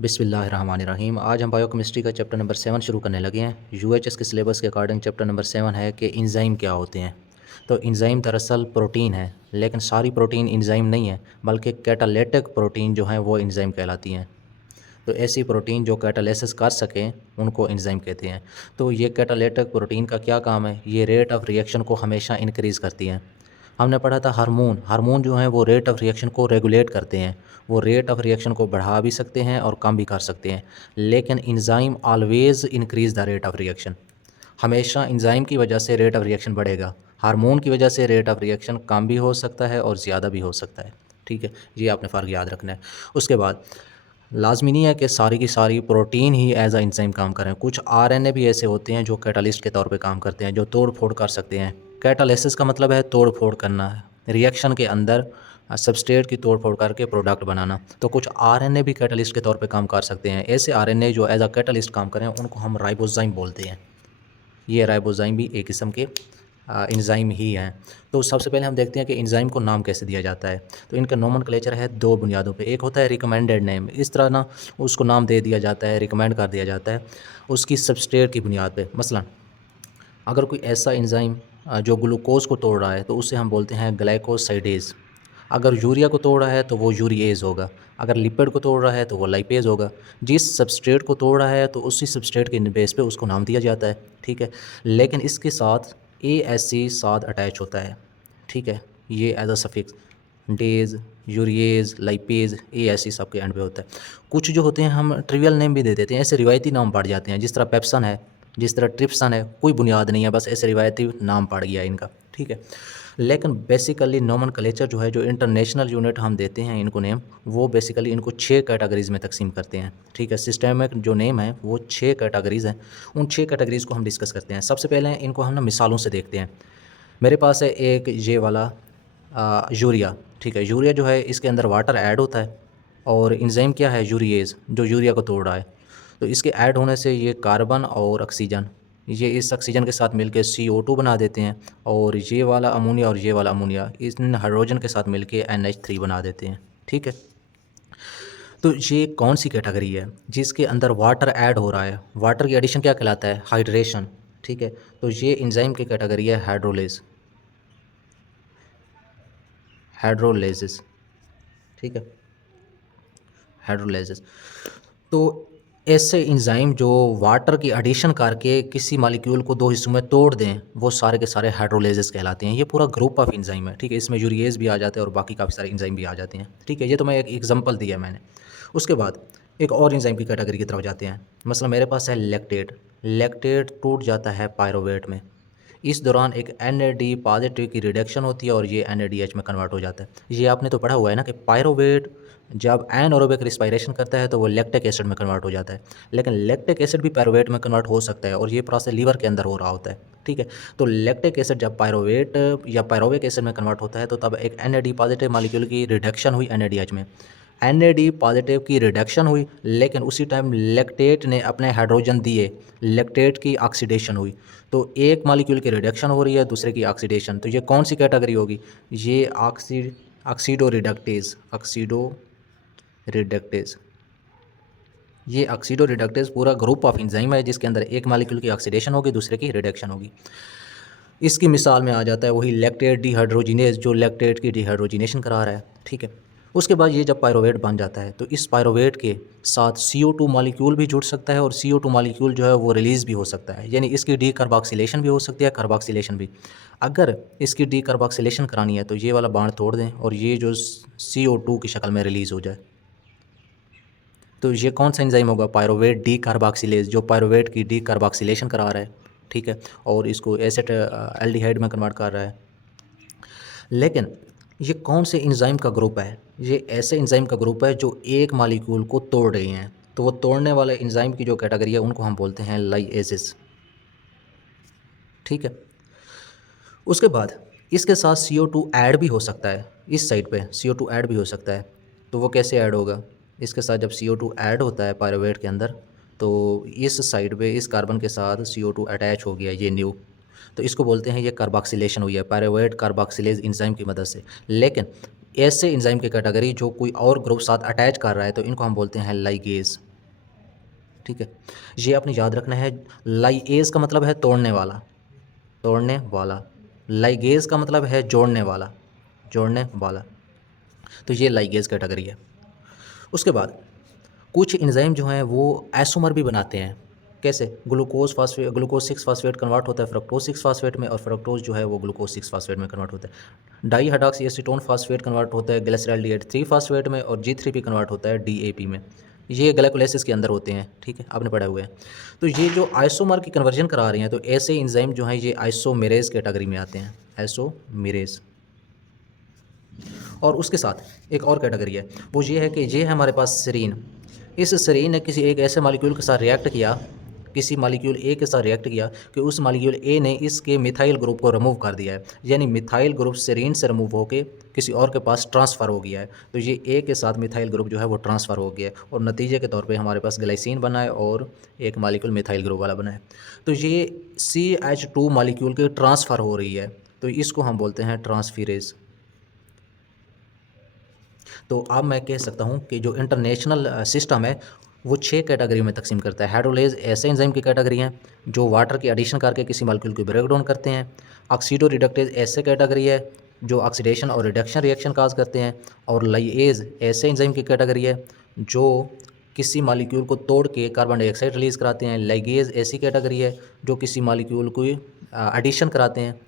बिस्मिल्लाहिर्रहमानिर्रहीम। आज हम बायोकेमिस्ट्री का चैप्टर नंबर 7 शुरू करने लगे हैं। यूएचएस के सिलेबस के अकॉर्डिंग चैप्टर नंबर 7 है कि एंजाइम क्या होते हैं। तो एंजाइम दरअसल प्रोटीन है, लेकिन सारी प्रोटीन एंजाइम नहीं है, बल्कि कैटालिटिक प्रोटीन जो हैं वो एंजाइम कहलाती हैं। तो ऐसी प्रोटीन जो कैटालिसिस कर सकें उनको एंजाइम कहते हैं। तो ये कैटालिटिक प्रोटीन का क्या काम है? ये रेट ऑफ रिएक्शन को हमेशा इंक्रीज़ करती हैं। हमने पढ़ा था हार्मोन हार्मोन जो हैं वो रेट ऑफ रिएक्शन को रेगुलेट करते हैं। वो रेट ऑफ रिएक्शन को बढ़ा भी सकते हैं और कम भी कर सकते हैं, लेकिन enzyme always increase the rate of reaction. हमेशा एंजाइम की वजह से रेट ऑफ रिएक्शन बढ़ेगा। हार्मोन की वजह से रेट ऑफ रिएक्शन कम भी हो सकता है और ज़्यादा भी हो सकता है। ठीक है, ये आपने फ़र्क याद रखना है। उसके बाद लाज़मी नहीं है कि सारी की सारी प्रोटीन ही एज अ एंजाइम काम करें। कुछ आरएनए भी ऐसे होते हैं जो कैटालिस्ट के तौर पे काम करते हैं, जो तोड़ फोड़ कर सकते हैं। कैटालिसिस का मतलब है तोड़ फोड़ करना है, रिएक्शन के अंदर सबस्ट्रेट की तोड़ फोड़ करके प्रोडक्ट बनाना। तो कुछ आरएनए भी कैटालिस्ट के तौर पे काम कर सकते हैं। ऐसे आरएनए जो एज अ कैटालिस्ट काम करें उनको हम राइबोजाइम बोलते हैं। ये राइबोजाइम भी एक किस्म के एंजाइम ही हैं। तो सबसे पहले हम देखते हैं कि एंजाइम को नाम कैसे दिया जाता है। तो इनका नोमेनक्लेचर है दो बुनियादों पे। एक होता है रिकमेंडेड नेम, इस तरह ना उसको नाम दे दिया जाता है, रिकमेंड कर दिया जाता है उसकी सबस्ट्रेट की बुनियाद पे। मसलन अगर कोई ऐसा एंजाइम जो ग्लूकोज को तोड़ रहा है तो उसे हम बोलते हैं ग्लाइकोसाइडेज। अगर यूरिया को तोड़ रहा है तो वो यूरिएज होगा। अगर लिपिड को तोड़ रहा है तो वो लाइपेज होगा। जिस सबस्ट्रेट को तोड़ रहा है तो उसी सबस्ट्रेट के बेस पे उसको नाम दिया जाता है। ठीक है, लेकिन इसके साथ ए साथ अटैच होता है। ठीक है, ये as a suffix ase, urease, lipase, सब के एंड पे होता है। कुछ जो होते हैं हम ट्रिवियल नेम भी दे देते हैं, ऐसे रिवायती नाम पड़ जाते हैं, जिस तरह पेप्सन है, जिस तरह ट्रिप्सन है। कोई बुनियाद नहीं है, बस ऐसे रिवायती नाम पड़ गया इनका। ठीक है, लेकिन बेसिकली नोमेनक्लेचर जो है, जो इंटरनेशनल यूनिट हम देते हैं इनको नेम, वो बेसिकली इनको 6 कैटेगरीज़ में तकसीम करते हैं। ठीक है, सिस्टमिक जो नेम है वो 6 कैटेगरीज़ हैं। उन 6 कैटेगरीज़ को हम डिस्कस करते हैं। सबसे पहले इनको हम ना मिसालों से देखते हैं। मेरे पास है एक ये वाला यूरिया। ठीक है, यूरिया जो है इसके अंदर वाटर ऐड होता है और एंजाइम क्या है? यूरिएज, जो यूरिया को तोड़ रहा है। तो इसके ऐड होने से ये कार्बन और ऑक्सीजन, ये इस ऑक्सीजन के साथ मिलके CO2 बना देते हैं, और ये वाला अमोनिया और ये वाला अमोनिया इन हाइड्रोजन के साथ मिलके NH3 बना देते हैं। ठीक है, तो ये कौन सी कैटेगरी है जिसके अंदर वाटर ऐड हो रहा है? वाटर की एडिशन क्या कहलाता है? हाइड्रेशन। ठीक है, तो ये एंजाइम की कैटेगरी है हाइड्रोलेज, हाइड्रोलेसिस। ठीक है, हाइड्रोलाइसिस। तो ऐसे एंजाइम जो वाटर की एडिशन करके किसी मॉलिक्यूल को दो हिस्सों में तोड़ दें, वो सारे के सारे हाइड्रोलाइसिस कहलाते हैं। ये पूरा ग्रुप ऑफ एंजाइम है। ठीक है, इसमें यूरिएज भी आ जाते हैं और बाकी काफ़ी सारे एंजाइम भी आ जाते हैं। ठीक है, ये तो मैं एक एग्जांपल दिया मैंने। उसके बाद एक और एंजाइम की कैटेगरी की तरफ जाते हैं। मसला मेरे पास है लैक्टेट। लैक्टेट टूट जाता है पायरोवेट में। इस दौरान एक NAD पॉजिटिव की रिडक्शन होती है और ये NADH में कन्वर्ट हो जाता है। ये आपने तो पढ़ा हुआ है ना कि पायरोवेट जब एनएरोबिक रिस्पायरेशन करता है तो वो लैक्टिक एसिड में कन्वर्ट हो जाता है, लेकिन लैक्टिक एसिड भी पायरोवेट में कन्वर्ट हो सकता है और ये प्रोसेस लीवर के अंदर हो रहा होता है। ठीक है, तो लैक्टिक एसिड जब पायरोवेट या पायरोविक एसिड में कन्वर्ट होता है तो तब एक NAD पॉजिटिव मॉलिक्यूल की रिडक्शन हुई NADH में। NAD पॉजिटिव की रिडक्शन हुई, लेकिन उसी टाइम लैक्टेट ने अपने हाइड्रोजन दिए, लैक्टेट की ऑक्सीडेशन हुई। तो एक मॉलिक्यूल की रिडक्शन हो रही है, दूसरे की ऑक्सीडेशन। तो ये कौन सी कैटेगरी होगी? ये ऑक्सीडो रिडक्टेज, ऑक्सीडो रिडक्टेज। ये ऑक्सीडो रिडक्टेज पूरा ग्रुप ऑफ एंजाइम है जिसके अंदर एक मॉलिक्यूल की ऑक्सीडेशन होगी, दूसरे की रिडक्शन होगी। इसकी मिसाल में आ जाता है वही लैक्टेट डिहाइड्रोजिनेज, जो लैक्टेट की डिहाइड्रोजिनेशन करा रहा है। ठीक है, उसके बाद ये जब पायरोवेट बन जाता है तो इस पायरोवेट के साथ CO2 मॉलिक्यूल भी जुड़ सकता है और CO2 मॉलिक्यूल जो है वो रिलीज़ भी हो सकता है, यानी इसकी डीकार्बोक्सिलेशन भी हो सकती है, कार्बोक्सिलेशन भी। अगर इसकी डीकार्बोक्सिलेशन करानी है तो ये वाला बांड तोड़ दें और ये जो CO2 की शक्ल में रिलीज़ हो जाए। तो ये कौन सा एंजाइम होगा? पायरोवेट डीकार्बोक्सिलेज, जो पायरोवेट की डीकार्बोक्सिलेशन करा रहा है। ठीक है, और इसको एसिड एल्डिहाइड में कन्वर्ट कर रहा है। लेकिन ये कौन से एंजाइम का ग्रुप है? ये ऐसे एंजाइम का ग्रुप है जो एक मॉलिक्यूल को तोड़ रहे हैं। तो वो तोड़ने वाले एंजाइम की जो कैटेगरी है उनको हम बोलते हैं लाइएसिस। ठीक है, उसके बाद इसके साथ CO2 ऐड भी हो सकता है। इस साइड पे CO2 ऐड भी हो सकता है। तो वो कैसे ऐड होगा? इसके साथ जब CO2 ऐड होता है पायरोवेट के अंदर, तो इस साइड पे इस कार्बन के साथ CO2 अटैच हो गया, ये न्यू। तो इसको बोलते हैं ये कार्बोक्सिलेशन हुई है पायरोवेट कार्बोक्सिलेज एंजाइम की मदद से। लेकिन ऐसे एंजाइम की कैटेगरी जो कोई और ग्रुप साथ अटैच कर रहा है तो इनको हम बोलते हैं लाइगेज। ठीक है, ये आपने याद रखना है। लाइएज का मतलब है तोड़ने वाला, तोड़ने वाला। लाइगेज का मतलब है जोड़ने वाला, जोड़ने वाला। तो ये लाइगेज कैटेगरी है। उसके बाद कुछ एंजाइम जो हैं वो आइसोमर भी बनाते हैं। कैसे? ग्लूकोज 6 फास्फेट कन्वर्ट होता है फ्रक्टोज 6 फास्फेट में, और फ्रक्टोज जो है वो ग्लूकोज 6 फास्फेट में कन्वर्ट होता है। Dihydroxyacetone phosphate convert होता है ग्लिसरॉल्डिहाइड 3 फास्फेट में, और G3P कन्वर्ट होता है DAP में। ये ग्लाइकोलाइसिस के अंदर होते हैं, ठीक है, आपने पढ़ा हुआ है। तो ये जो आइसोमर की कन्वर्जन करा रहे हैं, तो ऐसे एंजाइम जो हैं ये आइसोमेरेज कैटेगरी में आते हैं, आइसोमेरेज। और उसके साथ एक और कैटेगरी है, वो ये है कि ये है हमारे पास सेरीन। इस सेरीन ने किसी एक ऐसे मालिक्यूल के साथ रिएक्ट किया, किसी मालिक्यूल ए के साथ रिएक्ट किया कि उस मालिक्यूल ए ने इसके मिथाइल ग्रुप को रिमूव कर दिया है, यानी मिथाइल ग्रुप सेरीन से रिमूव होकर किसी और के पास ट्रांसफ़र हो गया है। तो ये ए के साथ मिथाइल ग्रुप जो है वो ट्रांसफ़र हो गया है, और नतीजे के तौर पे हमारे पास ग्लाइसिन बना है और एक मालिक्यूल मिथाइल ग्रुप वाला बना है। तो ये CH2 मालिक्यूल की ट्रांसफ़र हो रही है, तो इसको हम बोलते हैं ट्रांसफीरेज। तो अब मैं कह सकता हूँ कि जो इंटरनेशनल सिस्टम है वो 6 कैटेगरी में तकसीम करता है। हाइड्रोलेज ऐसे एंजाइम की कैटेगरी हैं जो वाटर की एडिशन करके किसी मॉलिक्यूल को ब्रेक डाउन करते हैं। ऑक्सीडो रिडक्टेज ऐसे कैटेगरी है जो ऑक्सीडेशन और रिडक्शन रिएक्शन काज करते हैं। और लाइएज ऐसे एंजाइम की कैटेगरी है जो किसी मॉलिक्यूल को तोड़ के कार्बन डाइऑक्साइड रिलीज़ कराते हैं। लाइगेज ऐसी कैटेगरी है जो किसी मॉलिक्यूल को एडिशन कराते हैं,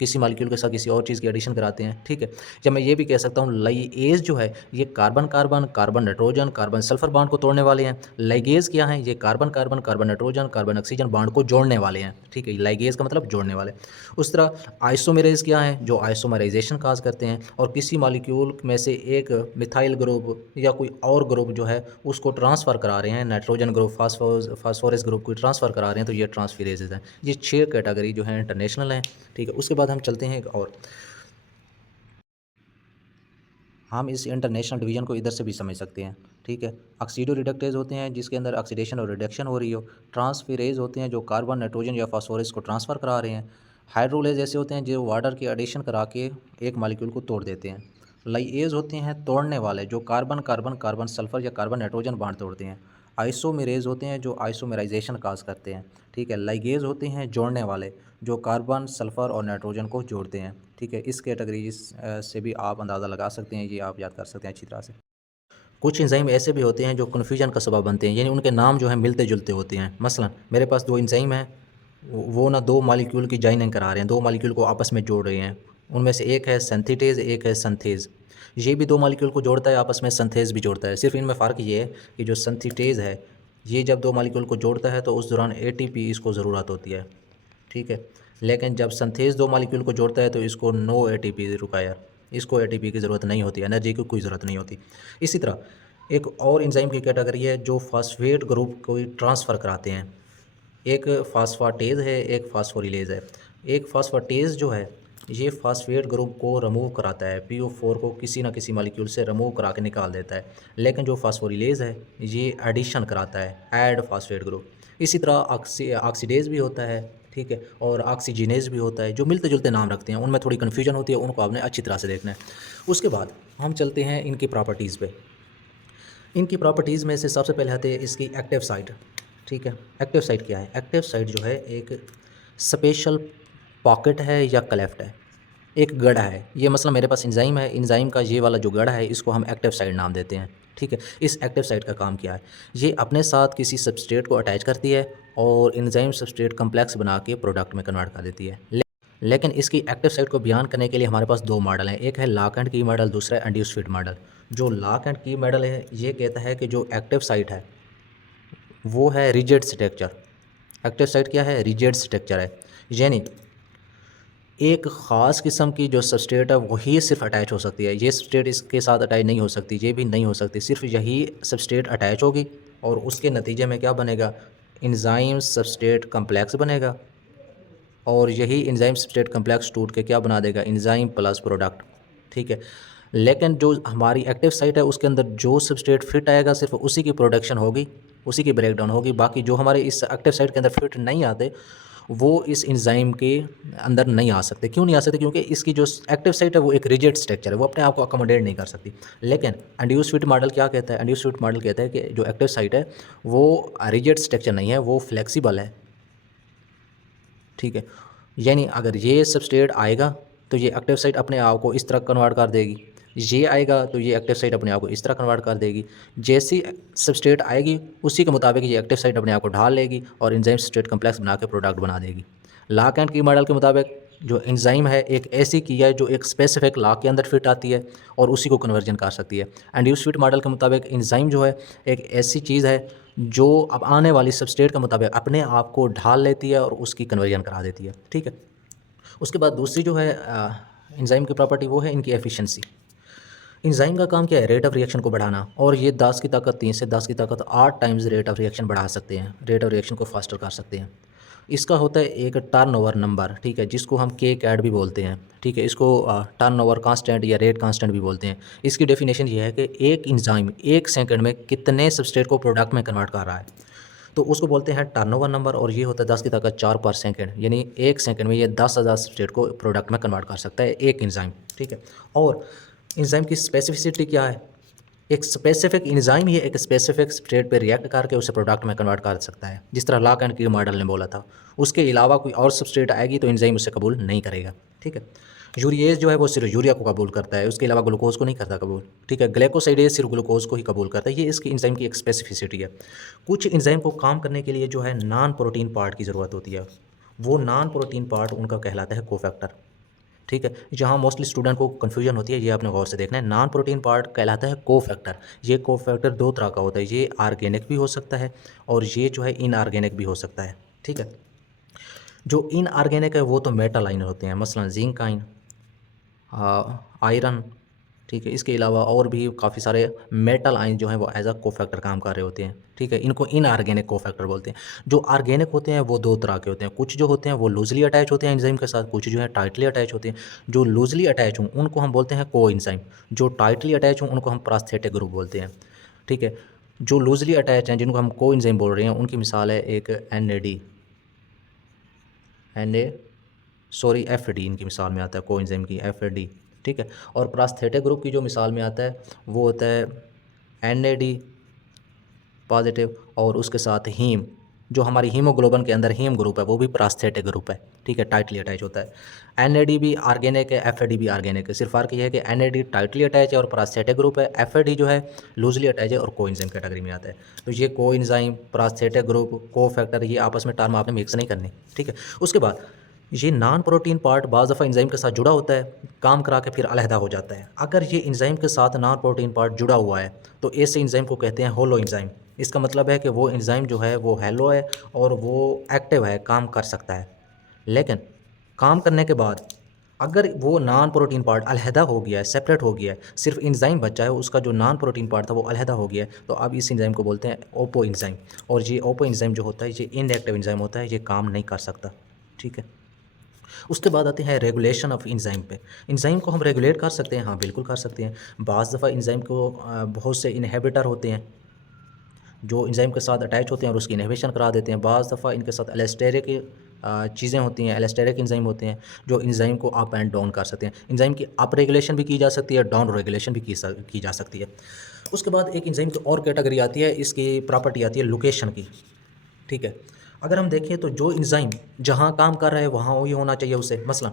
किसी मालिक्यूल के साथ किसी और चीज़ की एडिशन कराते हैं, ठीक है। या मैं ये भी कह सकता हूँ लाइगेज जो है ये carbon carbon, carbon nitrogen, carbon sulphur bond को तोड़ने वाले हैं। लाइगेज क्या है? ये carbon carbon, carbon nitrogen, carbon oxygen bond को जोड़ने वाले हैं, ठीक है। लाइगेज का मतलब जोड़ने वाले। उस तरह आइसोमेरेज क्या है? जो आइसोमराइजेशन काज करते हैं और किसी मालिक्यूल में से एक मिथाइल ग्रुप या कोई और ग्रुप जो है उसको ट्रांसफ़र करा रहे हैं, नाइट्रोजन ग्रुप फास्फोरस ग्रुप को ट्रांसफ़र करा रहे हैं, तो ये ट्रांसफीरेजेज हैं। ये 6 कैटेगरी जो है इंटरनेशनल हैं, ठीक है। उसके बाद हम चलते हैं एक और, हम इस इंटरनेशनल डिवीज़न को इधर से भी समझ सकते हैं, ठीक है। ऑक्सीडो रिडक्टेज होते हैं जिसके अंदर ऑक्सीडेशन और रिडक्शन हो रही हो। ट्रांसफेरेज होते हैं जो कार्बन, नाइट्रोजन या फास्फोरस को ट्रांसफ़र करा रहे हैं। हाइड्रोलेज ऐसे होते हैं जो वाटर की एडिशन करा के एक मालिक्यूल को तोड़ देते हैं। लाइएज होते हैं तोड़ने वाले जो कार्बन कार्बन, कार्बन सल्फर या कार्बन नाइट्रोजन बॉन्ड तोड़ते हैं। आइसोमेरेज होते हैं जो आइसोमेराइजेशन काज करते हैं, ठीक है। लाइगेज होते हैं जोड़ने वाले जो कार्बन, सल्फ़र और नाइट्रोजन को जोड़ते हैं, ठीक है। इस कैटेगरी से भी आप अंदाज़ा लगा सकते हैं, ये आप याद कर सकते हैं अच्छी तरह से। कुछ एंजाइम ऐसे भी होते हैं जो कन्फ्यूजन का सबब बनते हैं, यानी उनके नाम जो है मिलते जुलते होते हैं। मसलन मेरे पास 2 एंजाइम हैं, वो ना 2 मॉलिक्यूल की जॉइनिंग करा रहे हैं, 2 मॉलिक्यूल को आपस में जोड़ रहे हैं। उनमें से एक है सिंथेटेज, एक है सिंथेज़। ये भी 2 मॉलिक्यूल को जोड़ता है आपस में, सिंथेज़ भी जोड़ता है। सिर्फ इनमें फ़र्क ये है कि जो सिंथेटेज है ये जब 2 मॉलिक्यूल को जोड़ता है तो उस दौरान ATP इसको ज़रूरत होती है, ठीक है। लेकिन जब सिंथेज़ 2 मॉलिक्यूल को जोड़ता है तो इसको नो ATP रिक्वायर, इसको ATP की ज़रूरत नहीं होती, एनर्जी की कोई ज़रूरत नहीं होती। इसी तरह एक और एंजाइम की कैटेगरी है जो फॉस्फेट ग्रुप को ट्रांसफ़र कराते हैं। एक फास्फाटेज है, एक फास्फोरिलेज है। एक फास्फाटेज जो है ये फास्फेट ग्रुप को रिमूव कराता है, PO4 को किसी ना किसी मॉलिक्यूल से रिमूव करा के निकाल देता है। लेकिन जो फास्फोरिलेज है ये एडिशन कराता है, ऐड फास्फेट ग्रुप। इसी तरह ऑक्सीडेज भी होता है, ठीक है, और ऑक्सीजिनेज भी होता है, जो मिलते जुलते नाम रखते हैं, उनमें थोड़ी कन्फ्यूजन होती है, उनको आपने अच्छी तरह से देखना है। उसके बाद हम चलते हैं इनकी प्रॉपर्टीज़ पे। इनकी प्रॉपर्टीज़ में से सबसे पहले आते हैं इसकी एक्टिव साइट, ठीक है। एक्टिव साइट क्या है? एक्टिव साइट जो है एक स्पेशल पॉकेट है या क्लेफ्ट है, एक गड़ा है। ये मसला मेरे पास एंजाइम है, एंजाइम का ये वाला जो गड़ा है इसको हम एक्टिव साइट नाम देते हैं, ठीक है। इस एक्टिव साइट का काम क्या है? ये अपने साथ किसी सबस्ट्रेट को अटैच करती है और एंजाइम सबस्ट्रेट कम्प्लेक्स बना के प्रोडक्ट में कन्वर्ट कर देती है। लेकिन इसकी एक्टिव साइट को बयान करने के लिए हमारे पास 2 मॉडल हैं, एक है लॉक एंड की मॉडल, दूसरा है इंड्यूस फिट मॉडल। जो लॉक एंड की मॉडल है ये कहता है कि जो एक्टिव साइट है वो है रिजिड स्ट्रक्चर। एक्टिव साइट क्या है? रिजिड स्ट्रक्चर है, यानी एक ख़ास किस्म की जो सबस्ट्रेट है वही सिर्फ अटैच हो सकती है। ये सबस्ट्रेट इसके साथ अटैच नहीं हो सकती, ये भी नहीं हो सकती, सिर्फ यही सबस्ट्रेट अटैच होगी और उसके नतीजे में क्या बनेगा? एंजाइम सबस्ट्रेट कम्प्लेक्स बनेगा और यही एंजाइम सबस्ट्रेट कम्प्लेक्स टूट के क्या बना देगा? एंजाइम प्लस प्रोडक्ट, ठीक है। लेकिन जो हमारी एक्टिव साइट है उसके अंदर जो सबस्ट्रेट फिट आएगा सिर्फ उसी की प्रोडक्शन होगी, उसी की ब्रेकडाउन होगी। बाकी जो हमारे इस एक्टिव साइट के अंदर फिट नहीं आते वो इस एंजाइम के अंदर नहीं आ सकते। क्यों नहीं आ सकते? क्योंकि इसकी जो एक्टिव साइट है वो एक रिजिड स्ट्रक्चर है, वो अपने आप को अकोमोडेट नहीं कर सकती। लेकिन इंड्यूस फिट मॉडल क्या कहता है? इंड्यूस फिट मॉडल कहता है कि जो एक्टिव साइट है वो रिजिड स्ट्रक्चर नहीं है, वो फ्लेक्सिबल है। ठीक है, यानी अगर ये सबस्ट्रेट आएगा तो ये एक्टिव साइट अपने आप को इस तरह कन्वर्ट कर देगी, ये आएगा तो ये एक्टिव साइट अपने आप को इस तरह कन्वर्ट कर देगी। जैसी सबस्ट्रेट आएगी उसी के मुताबिक ये एक्टिव साइट अपने आप को ढाल लेगी और एंजाइम सबस्ट्रेट कम्प्लेक्स बना के प्रोडक्ट बना देगी। लॉक एंड की मॉडल के मुताबिक जो एंजाइम है एक ऐसी की है जो एक स्पेसिफिक लॉक के अंदर फिट आती है और उसी को कन्वर्जन कर सकती है। इंड्यूस फिट मॉडल के मुताबिक एंजाइम जो है एक ऐसी चीज़ है जो अब आने वाली सबस्ट्रेट के मुताबिक अपने आप को ढाल लेती है और उसकी कन्वर्जन करा देती है। ठीक है, उसके बाद दूसरी जो है एंजाइम की प्रॉपर्टी वो है इनकी एफिशिएंसी। एंजाइम का काम क्या है? रेट ऑफ रिएक्शन को बढ़ाना, और ये 10 की ताकत 3 से 10 की ताकत 8 टाइम्स रेट ऑफ रिएक्शन बढ़ा सकते हैं, रेट ऑफ रिएक्शन को फास्टर कर सकते हैं। इसका होता है एक टर्नओवर नंबर, ठीक है, जिसको हम के कैड भी बोलते हैं। ठीक है, इसको टर्नओवर कांस्टेंट या रेट कांस्टेंट भी बोलते हैं। इसकी डेफिनेशन ये है कि एक एंजाइम 1 सेकंड में कितने सबस्ट्रेट को प्रोडक्ट में कन्वर्ट कर रहा है, तो उसको बोलते हैं टर्नओवर नंबर, और ये होता है 10 की ताकत 4 पर सेकंड, यानी 1 सेकंड में ये 10,000 सबस्ट्रेट को प्रोडक्ट में कन्वर्ट कर सकता है एक एंजाइम। ठीक है, और एंजाइम की स्पेसिफिसिटी क्या है? एक स्पेसिफिक एंजाइम ही एक स्पेसिफिक सबस्ट्रेट पे रिएक्ट करके उसे प्रोडक्ट में कन्वर्ट कर सकता है, जिस तरह लॉक एंड की मॉडल ने बोला था। उसके अलावा कोई और सबस्ट्रेट आएगी तो एंजाइम उसे कबूल नहीं करेगा। ठीक है, यूरिएज जो है वो सिर्फ यूरिया को कबूल करता है, उसके अलावा ग्लूकोज को नहीं करता कबूल। ठीक है, ग्लाइकोसाइडेज सिर्फ ग्लूकोज को ही कबूल करता है। ये इसकी एंजाइम की एक स्पेसिफिसिटी है। कुछ एंजाइम को काम करने के लिए जो है नॉन प्रोटीन पार्ट की ज़रूरत होती है, वो नॉन प्रोटीन पार्ट उनका कहलाता है कोफैक्टर। ठीक है, जहाँ मोस्टली स्टूडेंट को कन्फ्यूजन होती है, ये आपने गौर से देखना है। नॉन प्रोटीन पार्ट कहलाता है कोफैक्टर। ये कोफैक्टर दो तरह का होता है, ये ऑर्गेनिक भी हो सकता है और ये जो है इनऑर्गेनिक भी हो सकता है। ठीक है, जो इनऑर्गेनिक है वो तो मेटल आयन होते हैं, मसलन जिंक आयन, आयरन। ठीक है, इसके अलावा और भी काफ़ी सारे मेटल आयन जो हैं वो एज अ कोफैक्टर काम कर रहे होते हैं। ठीक है, इनको इनऑर्गेनिक कोफैक्टर बोलते हैं। जो ऑर्गेनिक होते हैं वो दो तरह के होते हैं, कुछ जो होते हैं वो लूजली अटैच होते हैं एंजाइम के साथ, कुछ जो है टाइटली अटैच होते हैं। जो लूजली अटैच हों उनको हम बोलते हैं को एंजाइम, जो टाइटली अटैच हों उनको हम प्रास्थेटिक ग्रुप बोलते हैं। ठीक है, जो लूजली अटैच हैं जिनको हम को एंजाइम बोल रहे हैं उनकी मिसाल है एक एफ डी इनकी मिसाल में आता है, को एंजाइम की एफ डी। ठीक है, और प्रास्थेटिक ग्रुप की जो मिसाल में आता है वो होता है NAD पॉजिटिव, और उसके साथ हीम, जो हमारी हीमोग्लोबिन के अंदर हीम ग्रुप है वो भी प्रास्थेटिक ग्रुप है। ठीक है, टाइटली अटैच होता है। NAD भी ऑर्गेनिक है, FAD भी ऑर्गेनिक है, सिर्फ फ़र्क ये है कि NAD टाइटली अटैच है और प्रास्थेटिक ग्रुप है, FAD जो है लूजली अटैच है और कोएंजाइम कैटेगरी में आता है। तो ये कोएंजाइम, प्रास्थेटिक ग्रुप, कोफैक्टर, ये आपस में टर्म आपने मिक्स नहीं करनी। ठीक है, उसके बाद ये नॉन प्रोटीन पार्ट बाज़ दफ़ा एंजाइम के साथ जुड़ा होता है, काम करा के फिर अलहदा हो जाता है। अगर ये एंजाइम के साथ नॉन प्रोटीन पार्ट जुड़ा हुआ है तो ऐसे एंजाइम को कहते हैं होलो एंजाइम। इसका मतलब है कि वो एंजाइम जो है वो हेलो है और वो एक्टिव है, काम कर सकता है, लेकिन काम करने के बाद अगर वो नॉन प्रोटीन पार्ट अलहदा हो गया है, सेपरेट हो गया है, सिर्फ एंजाइम बचा है, उसका जो नॉन प्रोटीन पार्ट था वो अलहदा हो गया है, तो अब इस एंजाइम को बोलते हैं ओपो एंजाइम। और ये ओपो एंजाइम जो होता है ये इनएक्टिव एंजाइम होता है, ये काम नहीं कर सकता। ठीक है, उसके बाद आते हैं रेगुलेशन ऑफ एंजाइम पे। एंजाइम को हम रेगुलेट कर सकते हैं, हाँ बिल्कुल कर सकते हैं। बाज़ दफ़ा एंजाइम को बहुत से इनहिबिटर होते हैं जो एंजाइम के साथ अटैच होते हैं और उसकी इनहिबिशन करा देते हैं। बाज़ दफ़ा इनके साथ एलेस्टेरिक चीज़ें होती हैं, एलेस्टेरिक एंजाइम होते हैं जो एंजाइम को अप एंड डाउन कर सकते हैं। एंजाइम की अप रेगुलेशन भी की जा सकती है, डाउन रेगुलेशन भी की जा सकती है। उसके बाद एक एंजाइम की और कैटेगरी आती है, इसकी प्रॉपर्टी आती है लोकेशन की। ठीक है, अगर हम देखें तो जो एंजाइम जहाँ काम कर रहा है वहाँ वही होना चाहिए उसे। मसलन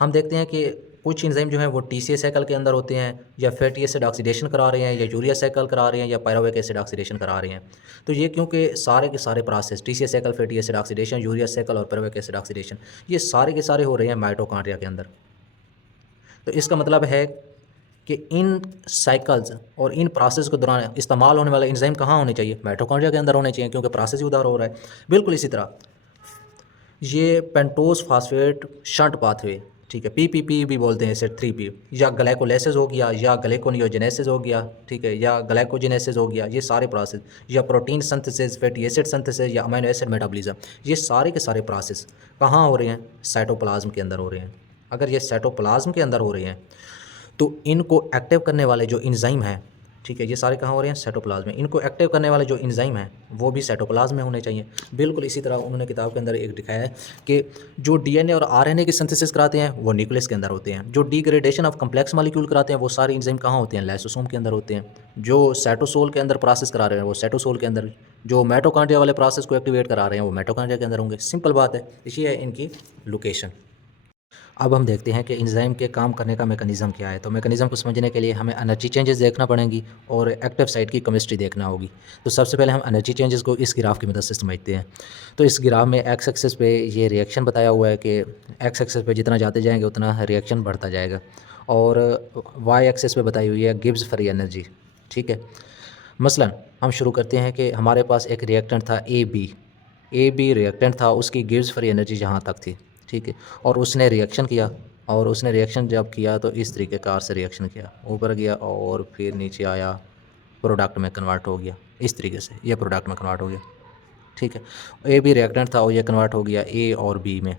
हम देखते हैं कि कुछ एंजाइम जो हैं वो TCA साइकिल के अंदर होते हैं, या फैटी एसिड ऑक्सीडेशन करा रहे हैं, या यूरिया साइकिल करा रहे हैं, या पायरुविक एसिड ऑक्सीडेशन करा रहे हैं। तो ये क्योंकि सारे के सारे process TCA cycle, fatty acid oxidation, urea cycle और पायरुविक एसिड ऑक्सीडेशन, ये सारे के सारे हो रहे हैं माइटोकॉन्ड्रिया के अंदर। तो इसका मतलब है कि इन साइकिल्स और इन प्रोसेस के दौरान इस्तेमाल होने वाले एंजाइम कहाँ होने चाहिए? माइटोकॉन्ड्रिया के अंदर होने चाहिए, क्योंकि प्रोसेस ही उधर हो रहा है। बिल्कुल इसी तरह ये पेंटोज फास्फेट शंट पाथवे, ठीक है, PPP भी बोलते हैं इसे, 3P, या ग्लाइकोलाइसिस हो गया, या ग्लाइकोनियोजेनेसिस हो गया, ठीक है, या ग्लाइकोजेनेसिस हो गया, ये सारे प्रोसेस, या protein synthesis, fatty acid synthesis, या अमीनो एसिड मेटाबॉलिज्म, ये सारे के सारे प्रोसेस कहाँ हो रहे हैं? साइटोप्लाज्म के अंदर हो रहे हैं। अगर ये साइटोप्लाज्म के अंदर हो रहे हैं तो इनको एक्टिव करने वाले जो एंजाइम हैं, ठीक है, ये सारे कहाँ हो रहे हैं, साइटोप्लाज्म में। इनको एक्टिव करने वाले जो एंजाइम हैं वो भी साइटोप्लाज्म में होने चाहिए। बिल्कुल इसी तरह उन्होंने किताब के अंदर एक दिखाया है कि जो डीएनए और आरएनए की सिंथेसिस कराते हैं वो न्यूक्लियस के अंदर होते हैं। जो डिग्रेडेशन ऑफ कम्प्लेक्स मॉलिक्यूल कराते हैं वो सारे एंजाइम कहाँ होते हैं, लाइसोसोम के अंदर होते हैं। जो साइटोसोल के अंदर प्रोसेस करा रहे हैं वो साइटोसोल के अंदर, जो माइटोकॉन्ड्रिया वाले प्रोसेस को एक्टिवेट करा रहे हैं वो माइटोकॉन्ड्रिया के अंदर होंगे। सिंपल बात है, इसी है इनकी लोकेशन। अब हम देखते हैं कि एंजाइम के काम करने का मैकेनिज़्म क्या है। तो मैकेनिज़्म को समझने के लिए हमें एनर्जी चेंजेस देखना पड़ेंगी और एक्टिव साइट की केमिस्ट्री देखना होगी। तो सबसे पहले हम एनर्जी चेंजेस को इस ग्राफ की मदद से समझते हैं। तो इस ग्राफ में एक्स एक्सिस पे ये रिएक्शन बताया हुआ है कि एक्स एक्सिस पे जितना जाते जाएंगे उतना रिएक्शन बढ़ता जाएगा, और वाई एक्सिस पे बताई हुई है गिब्स फ्री एनर्जी। ठीक है, मसलन हम शुरू करते हैं कि हमारे पास एक रिएक्टेंट था ए बी रिएक्टेंट था, उसकी गिब्स फ्री एनर्जी जहाँ तक थी। ठीक है, और उसने रिएक्शन किया, और उसने रिएक्शन जब किया तो इस तरीके कार से रिएक्शन किया, ऊपर गया और फिर नीचे आया, प्रोडक्ट में कन्वर्ट हो गया। इस तरीके से ये प्रोडक्ट में कन्वर्ट हो गया। ठीक है, ए बी रिएक्टेंट था और ये कन्वर्ट हो गया ए और बी में,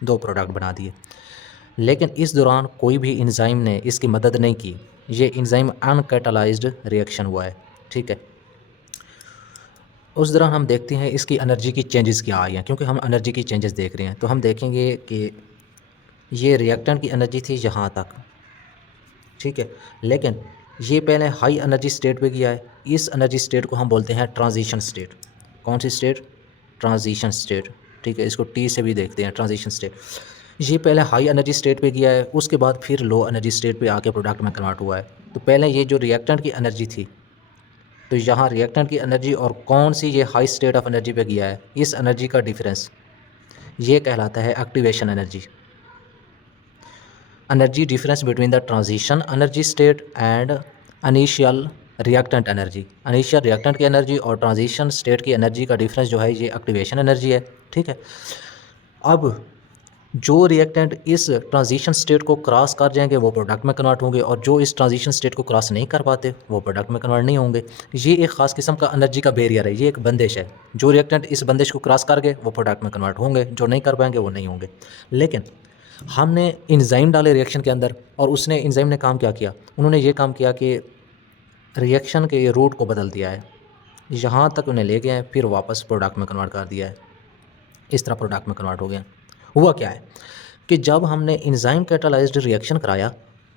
दो प्रोडक्ट बना दिए। लेकिन इस दौरान कोई भी एंजाइम ने इसकी मदद नहीं की, ये एंजाइम अनकैटालाइज्ड रिएक्शन हुआ है। ठीक है, उस दौरान हम देखते हैं इसकी एनर्जी की चेंजेस क्या आई हैं, क्योंकि हम एनर्जी की चेंजेस देख रहे हैं। तो हम देखेंगे कि ये रिएक्टेंट की एनर्जी थी यहाँ तक। ठीक है, लेकिन ये पहले हाई एनर्जी स्टेट पे गया है। इस एनर्जी स्टेट को हम बोलते हैं ट्रांजिशन स्टेट। कौन सी स्टेट, ट्रांजिशन स्टेट। ठीक है, इसको टी से भी देखते हैं, ट्रांजिशन स्टेट। ये पहले हाई एनर्जी स्टेट पे गया है, उसके बाद फिर लो एनर्जी स्टेट पे आके प्रोडक्ट में कन्वर्ट हुआ है। तो पहले ये जो रिएक्टेंट की एनर्जी थी, तो यहाँ रिएक्टेंट की एनर्जी और कौन सी ये हाई स्टेट ऑफ एनर्जी पे गया है, इस एनर्जी का डिफरेंस ये कहलाता है activation energy. Energy difference between the transition energy state and initial reactant energy. Initial reactant की एनर्जी और ट्रांजिशन स्टेट की एनर्जी का डिफरेंस जो है ये एक्टिवेशन एनर्जी है। ठीक है, अब जो रिएक्टेंट इस ट्रांजिशन स्टेट को क्रॉस कर जाएंगे वो प्रोडक्ट में कन्वर्ट होंगे, और जो इस ट्रांजिशन स्टेट को क्रॉस नहीं कर पाते वो प्रोडक्ट में कन्वर्ट नहीं होंगे। ये एक ख़ास किस्म का एनर्जी का बैरियर है, ये एक बंदिश है। जो रिएक्टेंट इस बंदिश को क्रॉस कर गए वो प्रोडक्ट में कन्वर्ट होंगे, जो नहीं कर पाएंगे वो नहीं होंगे। लेकिन हमने एंजाइम डाले रिएक्शन के अंदर, और उसने एंजाइम ने काम क्या किया, उन्होंने ये काम किया कि रिएक्शन के रूट को बदल दिया है, यहाँ तक उन्हें ले गए हैं, फिर वापस प्रोडक्ट में कन्वर्ट कर दिया है। इस तरह प्रोडक्ट में कन्वर्ट हो गया। हुआ क्या है कि जब हमने एंजाइम कैटालाइज्ड रिएक्शन कराया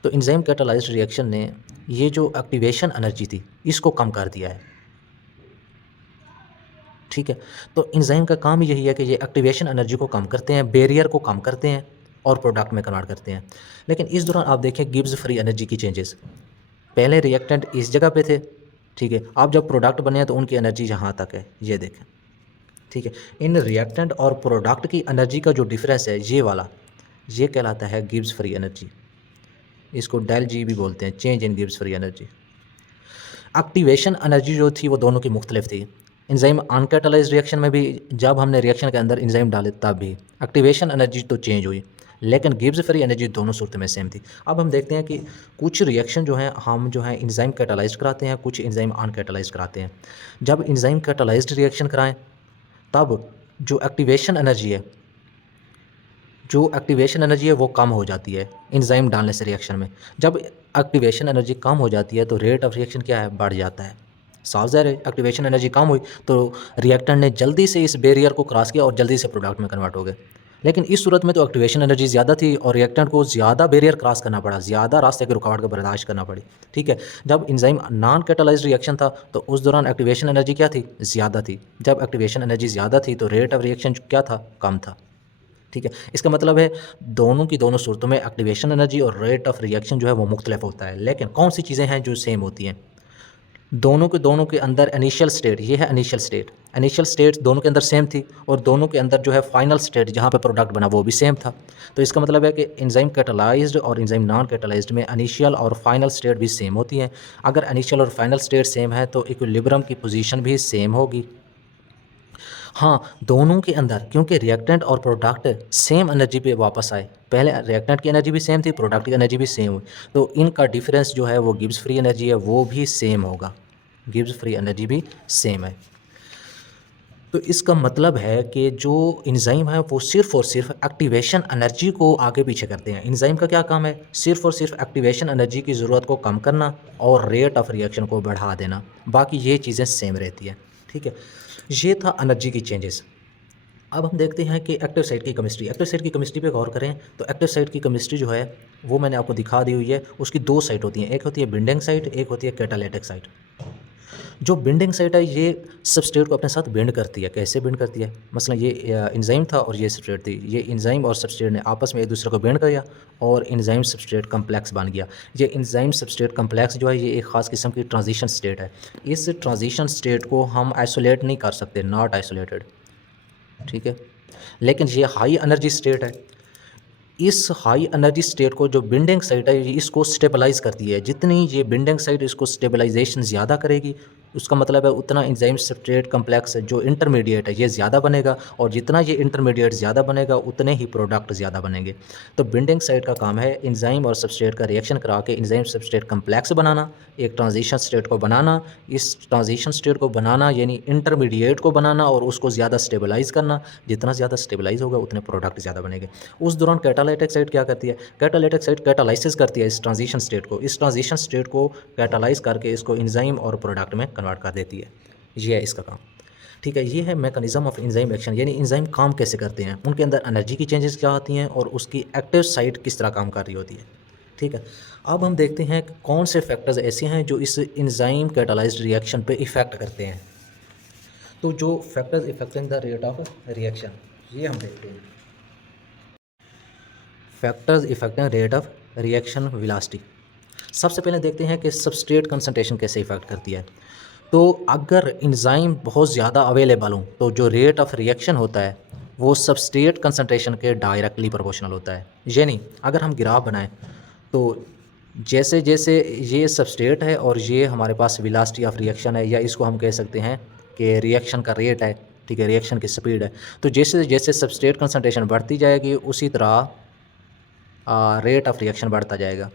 तो एंजाइम कैटालाइज्ड रिएक्शन ने ये जो एक्टिवेशन एनर्जी थी इसको कम कर दिया है। ठीक है, तो एंजाइम का काम यही है कि ये एक्टिवेशन एनर्जी को कम करते हैं, बैरियर को कम करते हैं और प्रोडक्ट में कन्वर्ट करते हैं। लेकिन इस दौरान आप देखें गिब्स फ्री एनर्जी की चेंजेस। पहले रिएक्टेंट इस जगह पे थे, ठीक है, अब जब प्रोडक्ट बने तो उनकी एनर्जी यहाँ तक है, ये देखें। ठीक है, इन रिएक्टेंट और प्रोडक्ट की एनर्जी का जो डिफरेंस है ये वाला, ये कहलाता है गिब्स फ्री एनर्जी। इसको डेल जी भी बोलते हैं, change in Gibbs free energy. Activation energy जो थी वो दोनों की मुख्तलिफ थी। एंजाइम अनकैटालाइज्ड रिएक्शन में भी जब हमने रिएक्शन के अंदर एंजाइम डाले तब भी एक्टिवेशन एनर्जी तो चेंज हुई, लेकिन गिब्स फ्री एनर्जी दोनों सूरत में सेम थी। अब हम देखते हैं कि कुछ रिएक्शन जो है हम जो है एंजाइम कैटालाइज्ड कराते हैं, कुछ एंजाइम अनकैटालाइज्ड कराते हैं। जब एंजाइम कैटालाइज्ड रिएक्शन कराएं तब जो एक्टिवेशन एनर्जी है वो कम हो जाती है एंजाइम डालने से रिएक्शन में। जब एक्टिवेशन एनर्जी कम हो जाती है तो रेट ऑफ रिएक्शन क्या है, बढ़ जाता है। साफ ज़ाहिर है, एक्टिवेशन एनर्जी कम हुई तो रिएक्टेंट ने जल्दी से इस बैरियर को क्रॉस किया और जल्दी से प्रोडक्ट में कन्वर्ट हो गए। लेकिन इस सूरत में तो एक्टिवेशन एनर्जी ज़्यादा थी और रिएक्टेंट को ज़्यादा बैरियर क्रॉस करना पड़ा, ज़्यादा रास्ते की रुकावट को बर्दाश्त करना पड़ी। ठीक है, जब एंजाइम नॉन कैटालाइज्ड रिएक्शन था तो उस दौरान एक्टिवेशन एनर्जी क्या थी, ज़्यादा थी। जब एक्टिवेशन एनर्जी ज़्यादा थी तो रेट ऑफ रिएक्शन क्या था, कम था। ठीक है, इसका मतलब है दोनों की दोनों सूरतों में एक्टिवेशन एनर्जी और रेट ऑफ रिएक्शन जो है वो मुख्तलिफ होता है। लेकिन कौन सी चीज़ें हैं जो सेम होती हैं, दोनों के अंदर इनिशियल स्टेट, ये है इनिशियल स्टेट दोनों के अंदर सेम थी, और दोनों के अंदर जो है फाइनल स्टेट जहाँ पे प्रोडक्ट बना वो भी सेम था। तो इसका मतलब है कि एंजाइम कैटालाइज्ड और एंजाइम नॉन कैटालाइज्ड में इनिशियल और फाइनल स्टेट भी सेम होती हैं। अगर इनिशियल और फाइनल स्टेट सेम है तो इक्विलिब्रियम की पोजीशन भी सेम होगी। हाँ, दोनों के अंदर क्योंकि रिएक्टेंट और प्रोडक्ट सेम एनर्जी पे वापस आए, पहले रिएक्टेंट की एनर्जी भी सेम थी, प्रोडक्ट की एनर्जी भी सेम हुई, तो इनका डिफरेंस जो है वो गिब्स फ्री एनर्जी है वो भी सेम होगा, गिब्स फ्री एनर्जी भी सेम है। तो इसका मतलब है कि जो एंजाइम है वो सिर्फ़ और सिर्फ़ एक्टिवेशन एनर्जी को आगे पीछे करते हैं। एंजाइम का क्या काम है? सिर्फ़ और सिर्फ़ एक्टिवेशन एनर्जी की ज़रूरत को कम करना और रेट ऑफ़ रिएक्शन को बढ़ा देना। बाकी ये चीज़ें सेम रहती हैं, ठीक है? ये था एनर्जी की चेंजेस। अब हम देखते हैं कि एक्टिव साइट की केमिस्ट्री। एक्टिव साइट की केमिस्ट्री पे गौर करें तो एक्टिव साइट की केमिस्ट्री जो है वो मैंने आपको दिखा दी हुई है। उसकी 2 साइट होती हैं, एक होती है बिंडिंग साइट, एक होती है कैटालिटिक साइट। जो बिंडिंग साइट है ये सबस्ट्रेट को अपने साथ बिंड करती है। कैसे बिंड करती है? मसलन ये एंजाइम था और ये सबस्ट्रेट थी। ये एंजाइम और सबस्ट्रेट ने आपस में एक दूसरे को बिंड किया और एंजाइम सबस्ट्रेट कॉम्प्लेक्स बन गया। ये एंजाइम सबस्ट्रेट कॉम्प्लेक्स जो है ये एक ख़ास किस्म की ट्रांजिशन स्टेट है। इस ट्रांजिशन स्टेट को हम आइसोलेट नहीं कर सकते, नॉट आइसोलेटेड, ठीक है? लेकिन ये हाई एनर्जी स्टेट है। इस हाई एनर्जी स्टेट को जो बिंडिंग साइट है ये इसको स्टेबलाइज़ करती है। जितनी ये बिंडिंग साइट इसको स्टेबलाइजेशन ज़्यादा करेगी, उसका मतलब है उतना एंजाइम सब्सट्रेट कॉम्प्लेक्स जो इंटरमीडिएट है ये ज़्यादा बनेगा और जितना ये इंटरमीडिएट ज़्यादा बनेगा उतने ही प्रोडक्ट ज़्यादा बनेंगे। तो बिंडिंग साइट का काम है एंजाइम और सब्सट्रेट का रिएक्शन करा के एंजाइम सब्सट्रेट कॉम्प्लेक्स बनाना, एक ट्रांजिशन स्टेट को बनाना। इस ट्रांजिशन स्टेट को बनाना यानी इंटरमीडिएट को बनाना और उसको ज़्यादा स्टेबलाइज़ करना। जितना ज़्यादा स्टेबलाइज़ होगा उतने प्रोडक्ट ज़्यादा बनेंगे। उस दौरान कैटालाइटिक साइट क्या करती है? कैटालाइटिक साइट कैटालाइसिस करती है इस ट्रांजिशन स्टेट को। इस ट्रांजिशन स्टेट को कैटालाइज़ करके इसको एंजाइम और प्रोडक्ट में कन्वर्ट कर देती है। ये है इसका काम, ठीक है? ये है मैकेनिज़्म ऑफ एंजाइम एक्शन, यानी एंजाइम काम कैसे करते हैं, उनके अंदर एनर्जी की चेंजेस क्या आती हैं और उसकी एक्टिव साइट किस तरह काम कर रही होती है, ठीक है? अब हम देखते हैं कि कौन से फैक्टर्स ऐसे हैं जो इस एंजाइम कैटालाइज्ड रिएक्शन पे इफ़ेक्ट करते हैं। तो जो factors affecting the rate of reaction ये हम देखते हैं। Factors affecting rate of reaction velocity. सबसे पहले देखते हैं कि सबस्ट्रेट कंसंट्रेशन कैसे इफ़ेक्ट करती है। तो अगर एंजाइम बहुत ज़्यादा अवेलेबल हो तो जो रेट ऑफ रिएक्शन होता है वो सबस्ट्रेट कंसंट्रेशन के डायरेक्टली प्रोपोर्शनल होता है। यानी अगर हम ग्राफ बनाएं तो जैसे जैसे ये सबस्ट्रेट है और ये हमारे पास वेलोसिटी ऑफ रिएक्शन है, या इसको हम कह सकते हैं कि रिएक्शन का रेट है, ठीक है, रिएक्शन की स्पीड है। तो जैसे जैसे सबस्ट्रेट कंसंट्रेशन बढ़ती जाएगी उसी तरह रेट ऑफ रिएक्शन बढ़ता जाएगा।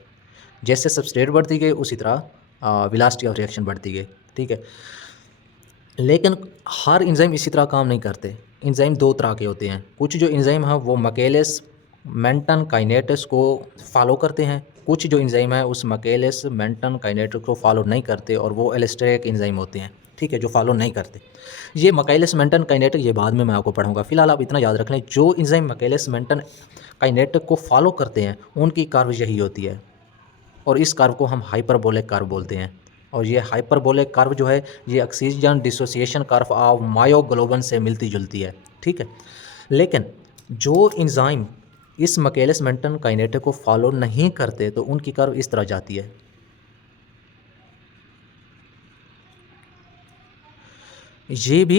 जैसे सबस्ट्रेट बढ़ती गई उसी तरह वेलोसिटी ऑफ रिएक्शन बढ़ती गई, ठीक है? लेकिन हर एंजाइम इसी तरह काम नहीं करते। एंजाइम दो तरह के होते हैं। कुछ जो एंजाइम हैं वो मकेलेस मेंटन काइनेटिक्स को फॉलो करते हैं, कुछ जो एंजाइम है उस मकेलेस मेंटन काइनेटिक्स को फॉलो नहीं करते और वो एलिस्टेरिक एंजाइम होते हैं, ठीक है, जो फॉलो नहीं करते। ये मकेलेस मेंटन काइनेटिक ये बाद में मैं आपको पढ़ाऊंगा। फिलहाल आप इतना याद रख लें, जो एंजाइम मकेलेस मेंटन काइनेटिक को फॉलो करते हैं उनकी कर्व यही होती है और इस कर्व को हम हाइपरबोलिक कर्व बोलते हैं। और ये हाइपरबोलिक कर्व जो है ये oxygen dissociation curve of myoglobin से मिलती जुलती है, ठीक है? लेकिन जो एंजाइम इस मकेलेस मेंटन काइनेटिक को फॉलो नहीं करते तो उनकी कर्व इस तरह जाती है। ये भी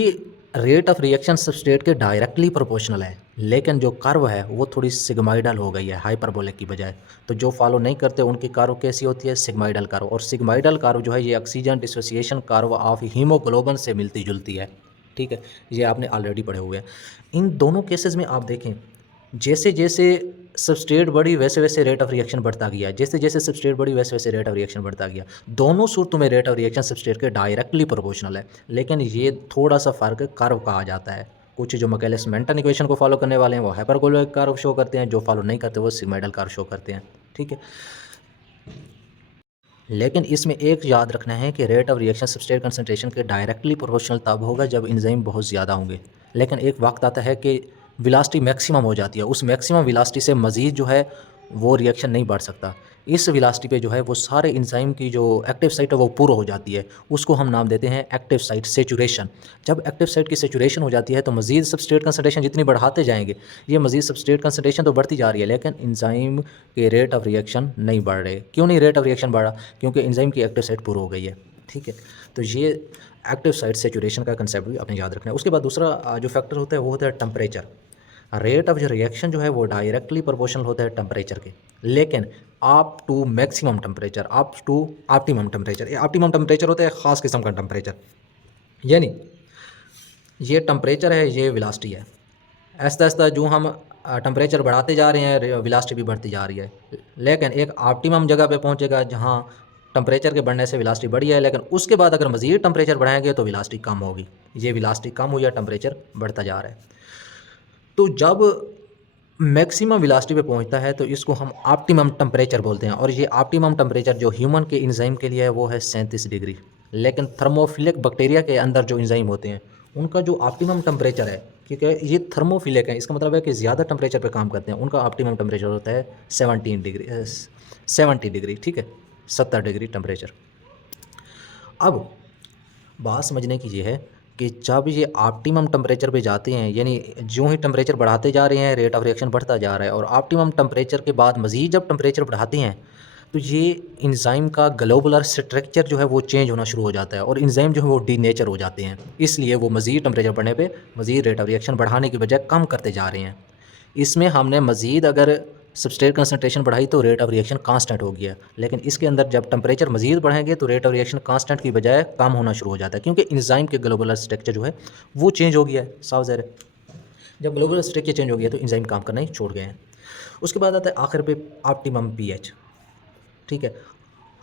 रेट ऑफ रिएक्शन सबस्ट्रेट के डायरेक्टली प्रोपोर्शनल है, लेकिन जो कर्व है वो थोड़ी सिग्माइडल हो गई है हाइपरबोलिक की बजाय। तो जो फॉलो नहीं करते उनकी कर्व कैसी होती है? सिग्माइडल कर्व। और सिग्माइडल कर्व जो है ये oxygen dissociation curve of haemoglobin से मिलती जुलती है, ठीक है? ये आपने ऑलरेडी पढ़े हुए हैं। इन दोनों केसेस में आप देखें जैसे जैसे सबस्ट्रेट बढ़ी वैसे वैसे रेट ऑफ रिएक्शन बढ़ता गया, जैसे जैसे सबस्ट्रेट बढ़ी वैसे वैसे रेट ऑफ रिएक्शन बढ़ता गया। दोनों सूरतों में रेट ऑफ रिएक्शन सबस्ट्रेट के डायरेक्टली प्रोपोर्शनल है, लेकिन ये थोड़ा सा फ़र्क कर्व कहा जाता है। कुछ जो मकेलेस मेंटन इक्वेशन को फॉलो करने वाले हैं वो हाइपरबोलिक कर्व शो करते हैं, जो फॉलो नहीं करते वो सिग्माइडल कर्व शो करते हैं, ठीक है? लेकिन इसमें एक याद रखना है कि rate of reaction substrate concentration के डायरेक्टली प्रोपोर्शनल तब होगा जब एंजाइम बहुत ज़्यादा होंगे। लेकिन एक वक्त आता है कि वेलोसिटी मैक्सिमम हो जाती है, उस मैक्सिमम वेलोसिटी से मज़ीद जो है वो रिएक्शन नहीं बढ़ सकता। इस वेलोसिटी पे जो है वो सारे एंजाइम की जो एक्टिव साइट है वो पूरा हो जाती है। उसको हम नाम देते हैं एक्टिव साइट सेचुरेशन। जब एक्टिव साइट की सेचुरेशन हो जाती है तो मज़ीद सबस्ट्रेट कंसंट्रेशन जितनी बढ़ाते जाएंगे, ये मज़ीद सबस्ट्रेट कंसंट्रेशन तो बढ़ती जा रही है लेकिन एंजाइम के रेट ऑफ रिएक्शन नहीं बढ़ रहे। क्यों नहीं रेट ऑफ रिएक्शन बढ़ा? क्योंकि एंजाइम की एक्टिव साइट पूरी हो गई है, ठीक है? तो ये एक्टिव साइट सेचुरेशन का कंसेप्ट भी आपने याद रखना है। उसके बाद दूसरा जो फैक्टर होता है वो होता है टेम्परेचर। रेट ऑफ जो रिएक्शन जो है वो डायरेक्टली प्रोपोर्शनल होता है टेम्परेचर के, लेकिन up to maximum temperature, up to optimum temperature. ये ऑप्टिमम टेम्परेचर होता है ख़ास किस्म का टेम्परेचर, यानी ये टेम्परेचर है, ये वेलोसिटी है। आहिस्ता आहिस्ता जो हम टेम्परेचर बढ़ाते जा रहे हैं वेलोसिटी भी बढ़ती जा रही है, लेकिन एक ऑप्टिमम जगह पे पहुंचेगा जहां टेम्परेचर के बढ़ने से वेलोसिटी बढ़ी है, लेकिन उसके बाद अगर मज़ीद टेम्परेचर बढ़ाएंगे तो वेलोसिटी कम होगी, ये वेलोसिटी कम हुई या टेम्परेचर बढ़ता जा रहा है। तो जब मैक्सिमम वेलोसिटी पे पहुंचता है तो इसको हम ऑप्टिमम टेम्परेचर बोलते हैं, और ये ऑप्टिमम टेम्परेचर जो ह्यूमन के एंजाइम के लिए है वो है 37 डिग्री। लेकिन थर्मोफिलिक बैक्टीरिया के अंदर जो एंजाइम होते हैं उनका जो ऑप्टिमम टेम्परेचर है, क्योंकि ये थर्मोफिलिक है, इसका मतलब है कि ज़्यादा टेम्परेचर पे काम करते हैं, उनका ऑप्टिमम टेम्परेचर होता है 70 डिग्री, ठीक है, 70 डिग्री टेम्परेचर। अब बात समझने की ये है कि जब ये ऑप्टिमम टेम्परेचर पे जाते हैं, यानी जो ही टेम्परेचर बढ़ाते जा रहे हैं रेट ऑफ रिएक्शन बढ़ता जा रहा है, और ऑप्टिमम टेम्परेचर के बाद मज़ीद जब टेम्परेचर बढ़ाते हैं तो ये एंजाइम का ग्लोबुलर स्ट्रक्चर जो है वो चेंज होना शुरू हो जाता है, और एंजाइम जो है वो डीनेचर हो जाते हैं। इसलिए वो मज़ीद टेम्परेचर बढ़ने पे मज़ीद रेट ऑफ रिएक्शन बढ़ाने की बजाय कम करते जा रहे हैं। इसमें हमने मज़ीद अगर सबस्ट्रेट कंसंट्रेशन बढ़ाई तो रेट ऑफ रिएक्शन कांस्टेंट हो गया, लेकिन इसके अंदर जब टेम्परेचर मज़ीद बढ़ेंगे तो रेट ऑफ रिएक्शन कांस्टेंट की बजाय कम होना शुरू हो जाता है, क्योंकि एंजाइम के ग्लोबुलर स्ट्रक्चर जो है वो चेंज हो गया है। साफ ज़ाहिर है जब ग्लोबुलर स्ट्रक्चर चेंज हो गया तो एंजाइम काम करना ही छोड़ गए हैं। उसके बाद आता है आखिर पे ऑप्टिमम पीएच, ठीक है।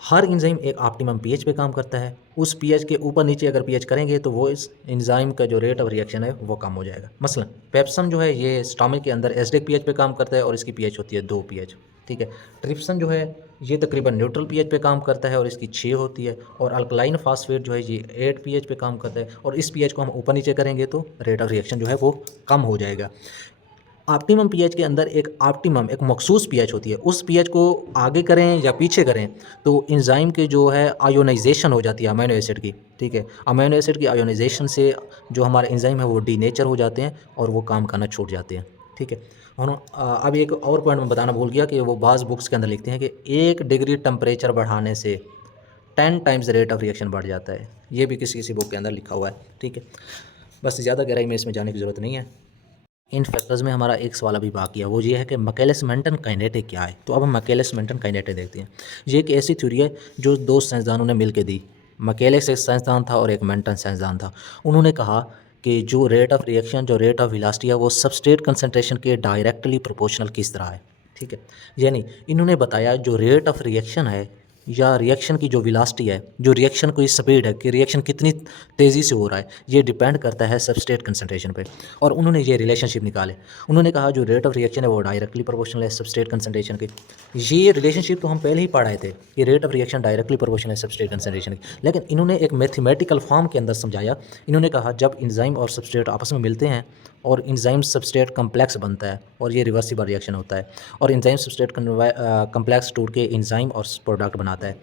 हर एंजाइम एक ऑप्टिमम पीएच पे काम करता है। उस पीएच के ऊपर नीचे अगर पीएच करेंगे तो वो इस एंजाइम का जो रेट ऑफ रिएक्शन है वो कम हो जाएगा। मसलन पेप्सम जो है ये स्टोमक के अंदर एसिडिक पीएच पे काम करता है और इसकी पीएच होती है 2 पीएच, ठीक है। ट्रिप्सन जो है ये तकरीबन न्यूट्रल पीएच पे काम करता है और इसकी 6 होती है, और अल्कलाइन फास्फेट जो है ये 8 पीएच पे काम करता है, और इस पीएच को हम ऊपर नीचे करेंगे तो रेट ऑफ रिएक्शन जो है वो कम हो जाएगा। ऑप्टिमम पीएच के अंदर एक मखसूस पीएच होती है, उस पीएच को आगे करें या पीछे करें तो एंजाइम के जो है आयोनाइजेशन हो जाती है अमीनो एसिड की, ठीक है। अमीनो एसिड की आयोनाइजेशन से जो हमारे एंजाइम है वो डीनेचर हो जाते हैं और वो काम करना छूट जाते हैं, ठीक है। अब एक और पॉइंट मैं बताना भूल गया कि वो बाज़ बुक्स के अंदर लिखते हैं कि 1 डिग्री टेम्परेचर बढ़ाने से 10 टाइम्स रेट ऑफ रिएक्शन बढ़ जाता है। ये भी किसी किसी बुक के अंदर लिखा हुआ है, ठीक है। बस ज़्यादा गहराई में इसमें जाने की ज़रूरत नहीं है। इन फैक्टर्स में हमारा एक सवाल अभी बाकी है, वो ये है कि मैकेलिस मेंटन काइनेटिक क्या है। तो अब हम मैकेलिस मेंटन काइनेटिक देखते हैं। ये एक ऐसी थ्योरी है जो 2 साइंसदानों ने मिलकर दी। मैकेलिस एक साइंसदान था और एक मेंटन साइंसदान था। उन्होंने कहा कि जो रेट ऑफ रिएक्शन, जो रेट ऑफ वेलोसिटी है वो सबस्ट्रेट कंसंट्रेशन के डायरेक्टली प्रोपोर्शनल किस तरह है, ठीक है। यानी इन्होंने बताया जो रेट ऑफ रिएक्शन है या रिएक्शन की जो वेलोसिटी है, जो रिएक्शन की स्पीड है कि रिएक्शन कितनी तेज़ी से हो रहा है, ये डिपेंड करता है सबस्ट्रेट कंसंट्रेशन पे। और उन्होंने ये रिलेशनशिप निकाले। उन्होंने कहा जो रेट ऑफ रिएक्शन है वो डायरेक्टली प्रोपोर्शनल है सबस्ट्रेट कंसंट्रेशन के। ये रिलेशनशिप तो हम पहले ही पढ़ाए थे कि rate of reaction directly proportional है सबस्ट्रेट कंसंट्रेशन की, लेकिन इन्होंने एक मैथमेटिकल फॉर्म के अंदर समझाया। इन्होंने कहा जब एंजाइम और सबस्ट्रेट आपस में मिलते हैं और एंजाइम सबस्ट्रेट कम्प्लेक्स बनता है और ये रिवर्सिबल रिएक्शन होता है, और एंजाइम सबस्ट्रेट कम्प्लेक्स टूट के एंजाइम और प्रोडक्ट बनाता है।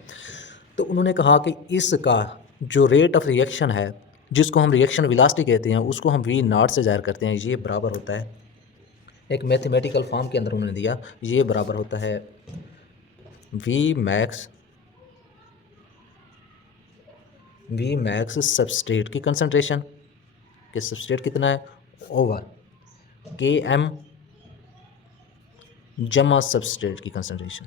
तो उन्होंने कहा कि इसका जो रेट ऑफ रिएक्शन है, जिसको हम रिएक्शन वेलोसिटी कहते हैं, उसको हम वी नॉट से ज़ाहिर करते हैं। ये बराबर होता है, एक मैथमेटिकल फॉर्म के अंदर उन्होंने दिया, ये बराबर होता है वी मैक्स सबस्ट्रेट की कंसंट्रेशन, कि सबस्ट्रेट कितना है, ओवर के एम जमा सबस्ट्रेट की कंसंट्रेशन।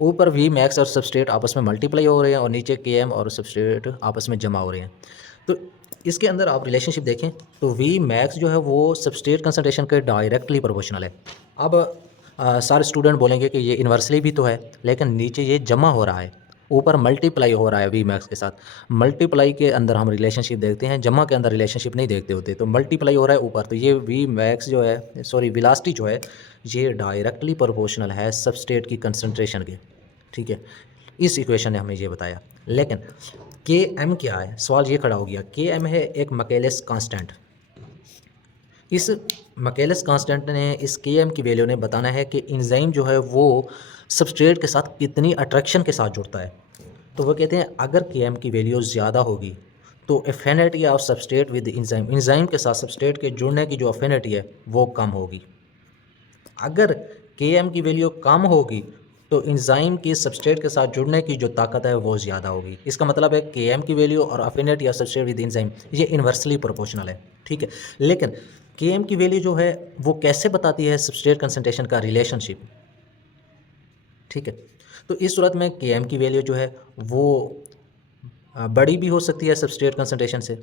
ऊपर वी मैक्स और सबस्ट्रेट आपस में मल्टीप्लाई हो रहे हैं और नीचे के एम और सबस्ट्रेट आपस में जमा हो रहे हैं। तो इसके अंदर आप रिलेशनशिप देखें तो वी मैक्स जो है वो सबस्ट्रेट कंसंट्रेशन के डायरेक्टली प्रोपोर्शनल है। अब सारे स्टूडेंट बोलेंगे कि ये इन्वर्सली भी तो है, लेकिन नीचे ये जमा हो रहा है, ऊपर मल्टीप्लाई हो रहा है वी मैक्स के साथ। मल्टीप्लाई के अंदर हम रिलेशनशिप देखते हैं, जमा के अंदर रिलेशनशिप नहीं देखते होते। तो मल्टीप्लाई हो रहा है ऊपर, तो ये वी मैक्स जो है, सॉरी वेलोसिटी जो है, ये डायरेक्टली प्रोपोर्शनल है सबस्ट्रेट की कंसंट्रेशन के, ठीक है। इस इक्वेशन ने हमें ये बताया। लेकिन के एम क्या है, सवाल ये खड़ा हो गया। के एम है एक मैकेलिस कांस्टेंट। इस मैकेलिस कांस्टेंट ने, इस के एम की वैल्यू ने बताना है कि एंजाइम जो है वो सबस्ट्रेट के साथ कितनी अट्रैक्शन के साथ जुड़ता है। तो वो कहते हैं अगर के एम की वैल्यू ज़्यादा होगी तो affinity of substrate with enzyme, enzyme के साथ सबस्ट्रेट के जुड़ने की जो एफिनिटी है वो कम होगी। अगर के एम की वैल्यू कम होगी तो एंजाइम की सबस्ट्रेट के साथ जुड़ने की जो ताकत है वो ज़्यादा होगी। इसका मतलब है के एम की वैल्यू और affinity of substrate with enzyme ये इन्वर्सली प्रोपोर्शनल है, ठीक है। लेकिन के एम की वैल्यू जो है वो कैसे बताती है सबस्ट्रेट कंसंट्रेशन का रिलेशनशिप, ठीक है। तो इस सूरत में के एम की वैल्यू जो है वो बड़ी भी हो सकती है सबस्ट्रेट कंसंट्रेशन से,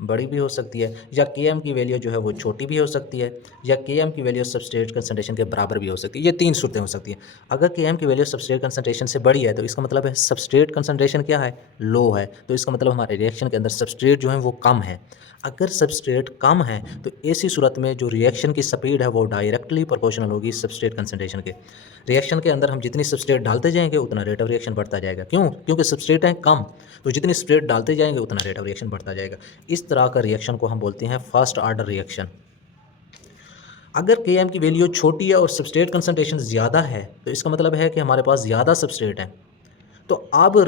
बड़ी भी हो सकती है, या Km की वैल्यू जो है वो छोटी भी हो सकती है, या Km की वैल्यू सबस्ट्रेट कंसंट्रेशन के बराबर भी हो सकती है। ये 3 सूरतें हो सकती हैं। अगर Km की वैल्यू सबस्ट्रेट कंसंट्रेशन से बड़ी है तो इसका मतलब है सबस्ट्रेट कंसंट्रेशन क्या है, लो है, तो इसका मतलब हमारे रिएक्शन के अंदर सबस्ट्रेट जो है वो कम है। अगर सबस्ट्रेट कम है तो ऐसी सूरत में जो रिएक्शन की स्पीड है वो डायरेक्टली प्रोपोर्शनल होगी सबस्ट्रेट कंसंट्रेशन के। रिएक्शन के अंदर हम जितनी सबस्ट्रेट डालते जाएंगे उतना रेट ऑफ रिएक्शन बढ़ता जाएगा। क्यों? क्योंकि सबस्ट्रेट है कम, तो जितनी सबस्ट्रेट डालते जाएंगे उतना रेट ऑफ रिएक्शन बढ़ता जाएगा। इस तरह का रिएक्शन को हम बोलते हैं फर्स्ट ऑर्डर रिएक्शन। अगर Km की वैल्यू छोटी है और सबस्ट्रेट कंसंट्रेशन ज़्यादा है तो इसका मतलब है कि हमारे पास ज़्यादा सबस्ट्रेट है। तो अब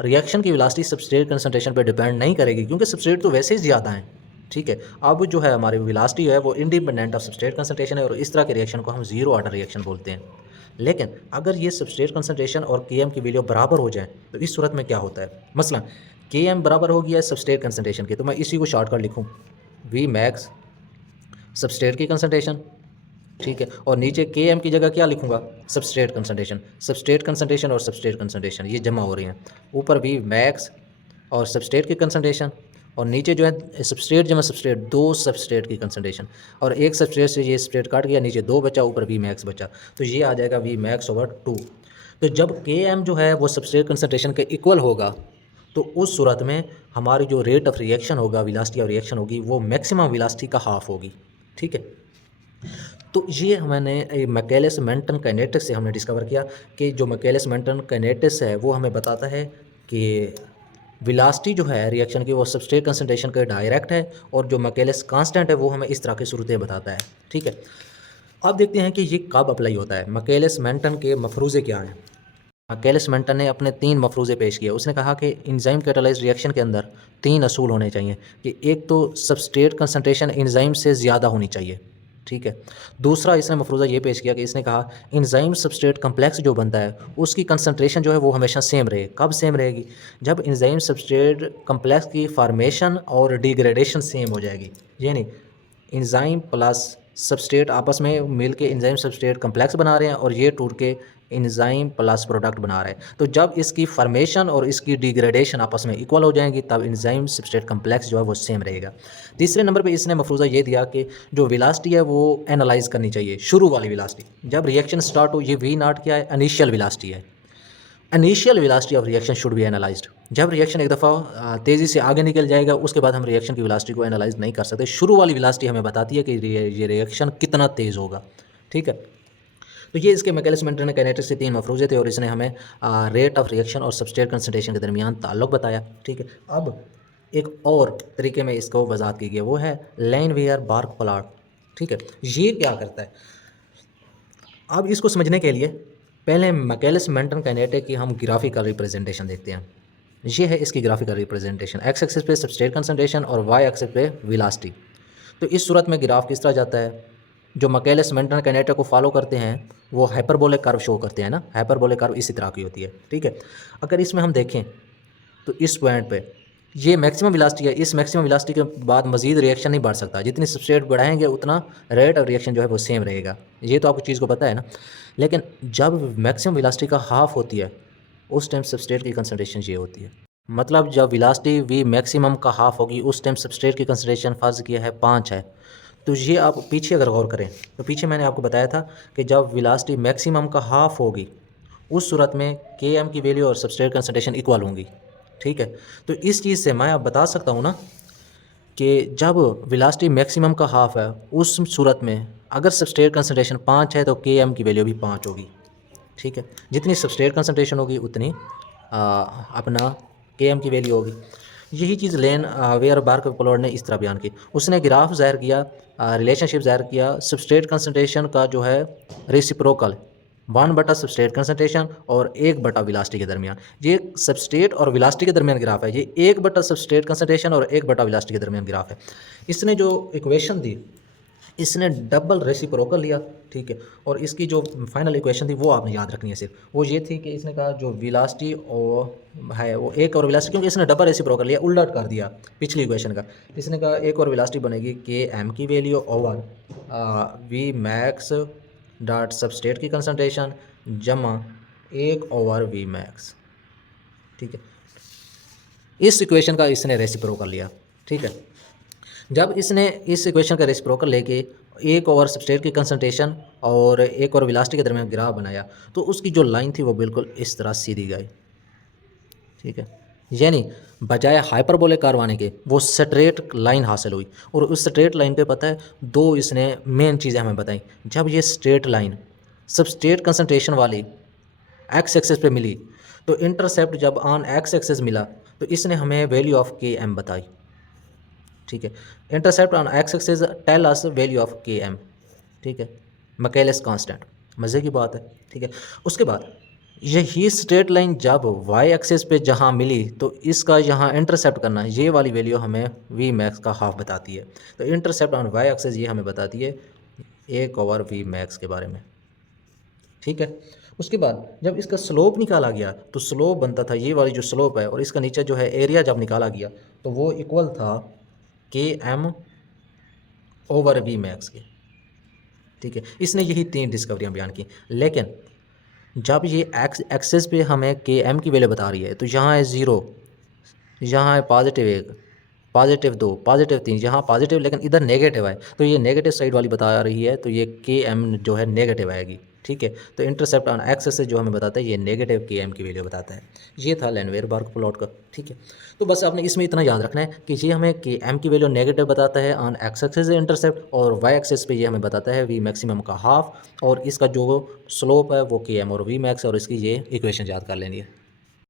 रिएक्शन की वेलोसिटी सबस्ट्रेट कंसंट्रेशन पे डिपेंड नहीं करेगी, क्योंकि सबस्ट्रेट तो वैसे ही ज़्यादा है। ठीक है, अब जो है हमारी वेलोसिटी है वो इंडिपेंडेंट ऑफ सबस्ट्रेट कंसंट्रेशन है, और इस तरह के रिएक्शन को हम जीरो ऑर्डर रिएक्शन बोलते हैं। लेकिन अगर ये सबस्ट्रेट कंसंट्रेशन और Km की वैल्यू बराबर हो जाए तो इस सूरत में क्या होता है, मसलन Km बराबर हो गया है सबस्ट्रेट कंसंट्रेशन के, तो मैं इसी को शॉर्टकट लिखूँ V मैक्स सबस्ट्रेट की कंसंट्रेशन, ठीक है, और नीचे Km की जगह क्या लिखूंगा, सबस्ट्रेट कंसंट्रेशन। सबस्ट्रेट कंसंट्रेशन और सबस्ट्रेट कंसंट्रेशन ये जमा हो रही हैं, ऊपर V मैक्स और सबस्ट्रेट की कंसंट्रेशन, और नीचे जो है सबस्ट्रेट जमा सबस्ट्रेट, दो सबस्ट्रेट की कंसंट्रेशन, और एक सबस्ट्रेट से ये सबस्ट्रेट काट गया, नीचे दो बचा, ऊपर V मैक्स बचा, तो ये आ जाएगा V मैक्स ओवर 2। तो जब Km जो है वो सबस्ट्रेट कंसंट्रेशन के इक्वल होगा तो उस सूरत में हमारी जो रेट ऑफ रिएक्शन होगा, वेलोसिटी ऑफ रिएक्शन होगी, वो मैक्सिमम वेलोसिटी का हाफ होगी। ठीक है, तो ये मैंने मैकेलिस मेंटन काइनेटिक्स से हमने डिस्कवर किया कि जो मैकेलिस मेंटन काइनेटिक्स है वो हमें बताता है कि वेलोसिटी जो है रिएक्शन की वो सबस्ट्रेट कंसंट्रेशन का डायरेक्ट है, और जो मैकेलिस कांस्टेंट है वो हमें इस तरह की सूरतें बताता है। ठीक है, अब देखते हैं कि ये कब अप्लाई होता है। मैकेलिस मेंटन के मफरूज़े क्या हैं। मैकेलिस मेंटन ने अपने 3 मफरूज़े पेश किए। उसने कहा कि एंजाइम कैटालाइज्ड रिएक्शन के अंदर 3 असूल होने चाहिए कि एक तो सबस्ट्रेट कंसंट्रेशन एंजाइम से ज़्यादा होनी चाहिए। ठीक है, दूसरा इसने मफरूज़ा ये पेश किया कि इसने कहा एंजाइम सबस्ट्रेट कम्प्लेक्स जो बनता है उसकी कंसंट्रेशन जो है वो हमेशा सेम रहे। कब सेम रहेगी? जब एंजाइम सबस्ट्रेट कम्प्लेक्स की फार्मेशन और डिग्रेडेशन सेम हो जाएगी, यानी एंजाइम प्लस सबस्ट्रेट आपस में मिल के एंजाइम सबस्ट्रेट कम्प्लेक्स बना रहे हैं और ये टूट के एंजाइम प्लस प्रोडक्ट बना रहे हैं। तो जब इसकी फॉर्मेशन और इसकी डिग्रेडेशन आपस में इक्वल हो जाएंगी तब एंजाइम सबस्ट्रेट कम्प्लेक्स जो है वो सेम रहेगा। तीसरे नंबर पे इसने मफरूज़ा ये दिया कि जो वेलोसिटी है वो एनालाइज करनी चाहिए, शुरू वाली वेलोसिटी। जब रिएक्शन स्टार्ट हो, ये वी नॉट क्या है, इनिशियल वेलोसिटी है। Initial velocity of reaction should be analysed. जब रिएक्शन एक दफ़ा तेज़ी से आगे निकल जाएगा उसके बाद हम रिएक्शन की वेलोसिटी को एनालाइज नहीं कर सकते। शुरू वाली वेलोसिटी हमें बताती है कि ये रिएक्शन कितना तेज़ होगा। ठीक है, तो ये इसके मैकेलिस मेंटन ने काइनेटिक्स के 3 मफरूज़े थे, और इसने हमें रेट ऑफ रिएक्शन और सबस्ट्रेट कंसंट्रेशन के दरमियान ताल्लुक़ बताया। ठीक है, अब एक और तरीके में इसको वजाहत की गई, वो है लाइनवियर बार्क प्लॉट। ठीक है, ये क्या करता है, अब इसको समझने के लिए पहले मैकेलिस मेंटन काइनेटिक की हम ग्राफिकल रिप्रेजेंटेशन देखते हैं। ये है इसकी ग्राफिकल रिप्रेजेंटेशन, एक्स एक्सिस पे सबस्ट्रेट कंसंट्रेशन और वाई एक्सिस पे वेलोसिटी। तो इस सूरत में ग्राफ किस तरह जाता है, जो मैकेलिस मेंटन काइनेटिक को फॉलो करते हैं वो हाइपरबोलिक कर्व शो करते हैं ना, हाइपरबोलिक कर्व इसी तरह की होती है। ठीक है, अगर इसमें हम देखें तो इस पॉइंट पे ये मैक्सिमम वेलोसिटी है, इस मैक्सिमम वेलोसिटी के बाद मजीद रिएक्शन नहीं बढ़ सकता। जितनी सबस्ट्रेट बढ़ाएंगे उतना रेट ऑफ रिएक्शन जो है वो सेम रहेगा। ये तो आपको चीज़ को पता है ना। लेकिन जब मैक्सिमम वेलोसिटी का हाफ होती है उस टाइम सबस्ट्रेट की कंसंट्रेशन ये होती है। मतलब जब वेलोसिटी वी मैक्सिमम का हाफ होगी उस टाइम सबस्ट्रेट की कंसंट्रेशन फ़र्ज़ किया है 5 है। तो ये आप पीछे अगर गौर करें तो पीछे मैंने आपको बताया था कि जब वेलोसिटी मैक्सिमम का हाफ होगी उस सूरत में Km की वैल्यू और सबस्ट्रेट कंसंट्रेशन इक्वल होंगी। ठीक है, तो इस चीज़ से मैं आप बता सकता हूँ ना कि जब वेलोसिटी मैक्सिमम का हाफ है उस सूरत में अगर सबस्ट्रेट कंसंट्रेशन 5 है तो Km की वैल्यू भी 5 होगी। ठीक है, जितनी सबस्ट्रेट कंसंट्रेशन होगी उतनी अपना Km की वैल्यू होगी। यही चीज़ लेन वेयर बार्क प्लॉट ने इस तरह बयान की। उसने ग्राफ ज़ाहिर किया, रिलेशनशिप ज़ाहिर किया सबस्ट्रेट कंसंट्रेशन का जो है रेसिप्रोकल 1/, सबस्ट्रेट कंसंट्रेशन और 1/, वेलोसिटी के दरमियान। ये सबस्ट्रेट और वेलोसिटी के दरमियान ग्राफ है, ये 1/, सबस्ट्रेट कंसंट्रेशन और 1/, वेलोसिटी के दरमियान ग्राफ है। इसने जो इक्वेशन दी इसने डबल रेसिप्रोकल लिया। ठीक है, और इसकी जो फाइनल इक्वेशन थी वो आपने याद रखनी है सिर्फ, वो ये थी कि इसने कहा जो वेलोसिटी और है वो एक और वेलोसिटी, क्योंकि इसने डबल रेसिप्रोकल लिया, उल्टा कर दिया पिछली इक्वेशन का। इसने कहा एक और वेलोसिटी बनेगी Km की value over v max dot substrate की कंसंट्रेशन जमा 1/V मैक्स। ठीक है, इस इक्वेशन का इसने रेसिप्रोकल लिया। ठीक है। जब इसने इस इक्वेशन का रेसिप्रोकल लेके एक ओवर सबस्ट्रेट की कंसंट्रेशन और एक और वेलोसिटी के दरमियान ग्राफ बनाया, तो उसकी जो लाइन थी वो बिल्कुल इस तरह सीधी गई। ठीक है, यानी बजाय हाइपरबोलिक कर्व आने के वो स्ट्रेट लाइन हासिल हुई। और उस स्ट्रेट लाइन पे पता है दो इसने मेन चीज़ें हमें बताई। जब ये स्ट्रेट लाइन सबस्ट्रेट कंसंट्रेशन वाली एक्स एक्सेस पे मिली, तो इंटरसेप्ट जब ऑन एक्स एक्सेस मिला तो इसने हमें वैल्यू ऑफ के एम बताई। ठीक है, intercept on x axis tell us value of k m. ठीक है, मैकेलिस कांस्टेंट, मज़े की बात है। ठीक है, उसके बाद यही स्ट्रेट लाइन जब वाई एक्सिस पे जहाँ मिली तो इसका यहाँ इंटरसेप्ट करना, ये वाली वैल्यू हमें वी मैक्स का हाफ बताती है। तो इंटरसेप्ट ऑन वाई एक्सिस ये हमें बताती है 1/v वी मैक्स के बारे में। ठीक है, उसके बाद जब इसका स्लोप निकाला गया तो स्लोप बनता था ये वाली जो स्लोप है, और इसका नीचे जो है एरिया जब निकाला गया तो वो इक्वल था के एम ओवर वी मैक्स के। ठीक है, इसने यही 3 डिस्कवरियाँ बयान की। लेकिन जब ये एक्सेस पे हमें के एम की वैल्यू बता रही है, तो यहाँ है 0, यहाँ है +1, +2, +3, यहाँ पॉजिटिव लेकिन इधर नेगेटिव है, तो ये नेगेटिव साइड वाली बता रही है, तो ये के एम जो है नेगेटिव आएगी। ठीक है, तो इंटरसेप्ट ऑन एक्सेस से जो हमें बताता है ये नेगेटिव के एम की वैल्यू बताता है। ये था लैंडवेयर-बार्क प्लॉट का। ठीक है, तो बस आपने इसमें इतना याद रखना है कि ये हमें के एम की वैल्यू नेगेटिव बताता है ऑन एक्स एक्सिस इंटरसेप्ट, और वाई एक्सिस पे ये हमें बताता है वी मैक्सिमम का हाफ, और इसका जो स्लोप है वो के एम और वी मैक्स, और इसकी ये इक्वेशन याद कर लेनी है।